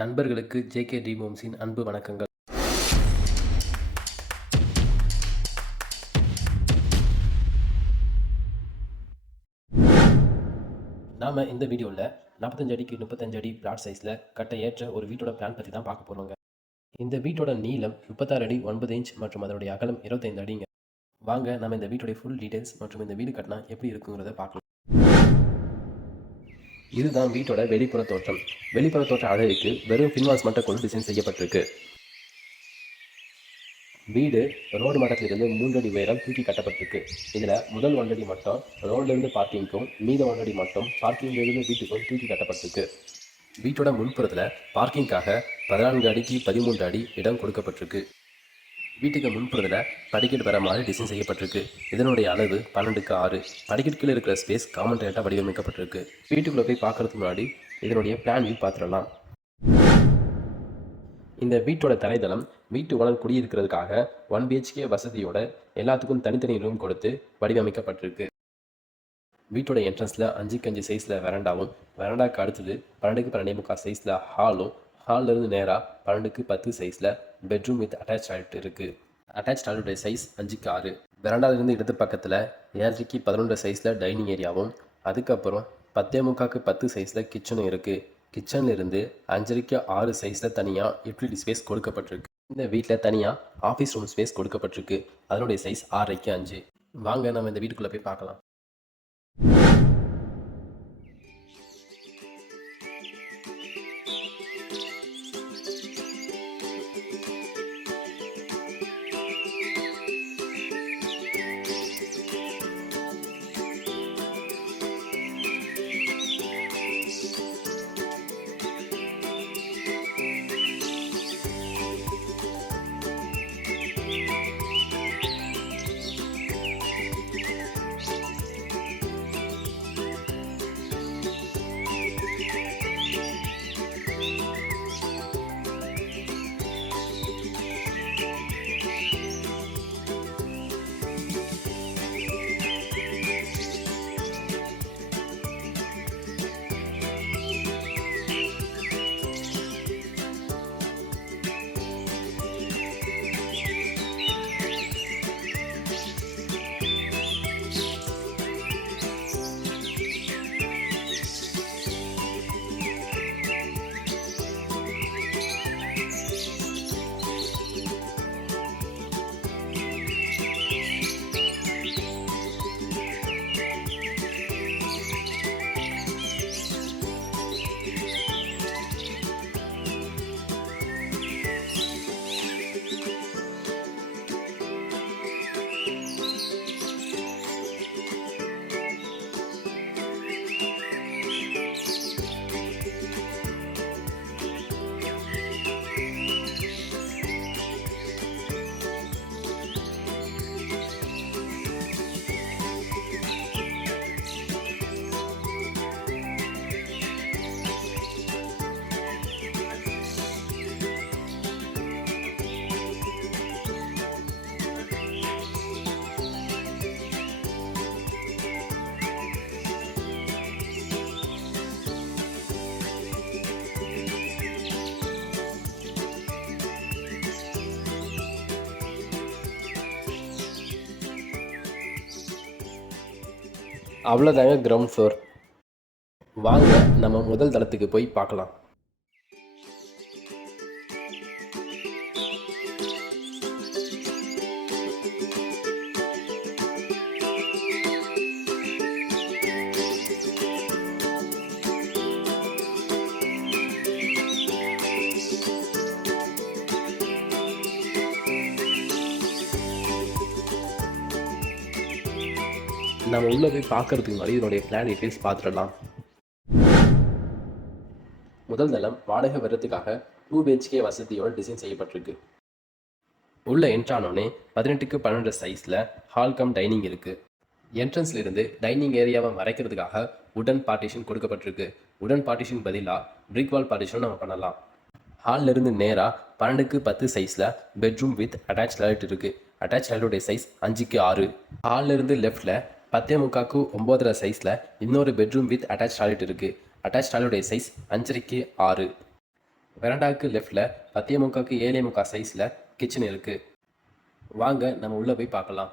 நண்பர்களுக்கு ஜேகே டிமோம்ஸின் அன்பு வணக்கங்கள். நாம் இந்த வீடியோவில் 45 அடிக்கு 35 அடி பிளாட் சைஸில் கட்ட ஏற்ற ஒரு வீட்டோட பிளான் பற்றி தான் பார்க்க போகிறோங்க. இந்த வீட்டோட நீளம் 36 அடி 9 இன்ச் மற்றும் அதனுடைய அகலம் 25 அடிங்க. வாங்க நம்ம இந்த வீட்டோடைய ஃபுல் டீடைல்ஸ் மற்றும் இந்த வீடு கட்டினா எப்படி இருக்குங்கிறத பார்க்கலாம். இதுதான் வீட்டோட வெளிப்புற தோற்றம். வெளிப்புற தோற்ற அழகுக்கு வெறும் பின்வால்ஸ் மட்டும் கொண்டு டிசைன் செய்யப்பட்டிருக்கு. வீடு ரோடு மட்டத்திலிருந்து 3 அடி உயரம் தூக்கி கட்டப்பட்டிருக்கு. இதில் முதல் 1 அடி மட்டும் ரோட்லேருந்து பார்க்கிங்க்கும், மீத 1 அடி மட்டும் பார்க்கிங்லேருந்து வீட்டுக்கும் தூக்கி கட்டப்பட்டிருக்கு. வீட்டோட முன்புறத்தில் பார்க்கிங்காக 14 அடிக்கு 13 அடி இடம் கொடுக்கப்பட்டிருக்கு. வீட்டுக்கு முன்புறத்தில் படிக்கட்டு வர மாதிரி டிசைன் செய்யப்பட்டிருக்கு. இதனுடைய அளவு 12க்கு 6. படிக்கட்டுக்குள்ள இருக்கிற ஸ்பேஸ் காமன் ரேட்டாக வடிவமைக்கப்பட்டிருக்கு. வீட்டுக்குள்ளே போய் பார்க்கறதுக்கு முன்னாடி இதனுடைய பிளான் வியூ பார்த்துடலாம். இந்த வீட்டோட தரைதளம் வீட்டு ஓனர் குடியிருக்கிறதுக்காக 1 BHK வசதியோட எல்லாத்துக்கும் தனித்தனி ரூம் கொடுத்து வடிவமைக்கப்பட்டிருக்கு. வீட்டோட என்ட்ரன்ஸில் 5க்கு 5 சைஸில் வெரண்டாவும், வெரண்டாக்கு அடுத்தது 12க்கு 12.25 சைஸில் ஹாலும், ஹாலிலிருந்து நேராக 12க்கு 10 சைஸில் பெட்ரூம் வித் அட்டாச் டாய்லெட் இருக்குது. அட்டாச் டாய்லெட்டுடைய சைஸ் 5க்கு 6. வெரண்டாவிலிருந்து இடது பக்கத்தில் 7க்கு 11 சைஸில் டைனிங் ஏரியாவும், அதுக்கப்புறம் 10.25க்கு 10 சைஸில் கிச்சனும் இருக்குது. கிச்சன்ல இருந்து 5க்கு 6 சைஸில் தனியாக யூட்டிலிட்டி ஸ்பேஸ் கொடுக்கப்பட்டிருக்கு. இந்த வீட்டில் தனியாக ஆஃபீஸ் ரூம் ஸ்பேஸ் கொடுக்கப்பட்டிருக்கு. அதனுடைய சைஸ் 6க்கு 5. வாங்க நம்ம இந்த வீட்டுக்குள்ளே போய் பார்க்கலாம். அவ்வளோதாங்க கிரவுண்ட் ஃப்ளோர். வாங்க நம்ம முதல் தளத்துக்கு போய் பார்க்கலாம். நம்ம உள்ளே போய் பார்க்கறதுக்கு முன்னாடி இதனுடைய பிளான் டீட்டெயில்ஸ் பார்த்துடலாம். முதல் தளம் வாடகை வரத்துக்காக 2 BHK வசதியோட டிசைன் செய்யப்பட்டிருக்கு. உள்ள என்ட்ரானோடனே 18க்கு 12 சைஸில் ஹால் கம் டைனிங் இருக்குது. என்ட்ரன்ஸ்ல இருந்து டைனிங் ஏரியாவை மறைக்கிறதுக்காக உடன் பார்ட்டிஷன் கொடுக்கப்பட்டிருக்கு. உடன் பார்ட்டிஷன் பதிலாக பிரிக் வால் பார்ட்டிஷன் நம்ம பண்ணலாம். ஹாலில் இருந்து நேராக 12க்கு 10 சைஸில் பெட்ரூம் வித் அட்டாச் டாய்லெட் இருக்குது. அட்டாச் டாய்லெட்டுடைய சைஸ் 5க்கு 6. ஹாலில் இருந்து லெஃப்டில் 10.25க்கு 9 சைஸில் இன்னொரு பெட்ரூம் வித் அட்டாச் டாய்லெட் இருக்குது. அட்டாச் டாய்லெட்டுடைய சைஸ் 5க்கு 6. வெரண்டாவுக்கு லெஃப்டில் 10.75க்கு 7.75 சைஸில் கிச்சன் இருக்குது. வாங்க நம்ம உள்ளே போய் பார்க்கலாம்.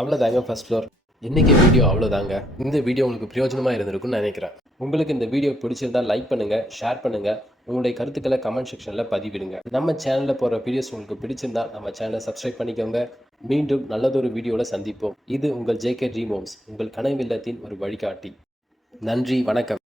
அவ்வளோதாங்க ஃபர்ஸ்ட் ஃப்ளோர். இன்றைக்கி வீடியோ அவ்வளோதாங்க. இந்த வீடியோ உங்களுக்கு பிரயோஜனமாக இருந்திருக்குன்னு நினைக்கிறேன். உங்களுக்கு இந்த வீடியோ பிடிச்சிருந்தா லைக் பண்ணுங்கள், ஷேர் பண்ணுங்கள், உங்களுடைய கருத்துக்களை கமெண்ட் செக்ஷனில் பதிவிடுங்க. நம்ம சேனலில் போகிற வீடியோஸ் உங்களுக்கு பிடிச்சிருந்தா நம்ம சேனலை சப்ஸ்கிரைப் பண்ணிக்கோங்க. மீண்டும் நல்லதொரு வீடியோவில் சந்திப்போம். இது உங்கள் JK ட்ரீம் ஹோம்ஸ், உங்கள் கனவில்லத்தின் ஒரு வழிகாட்டி. நன்றி, வணக்கம்.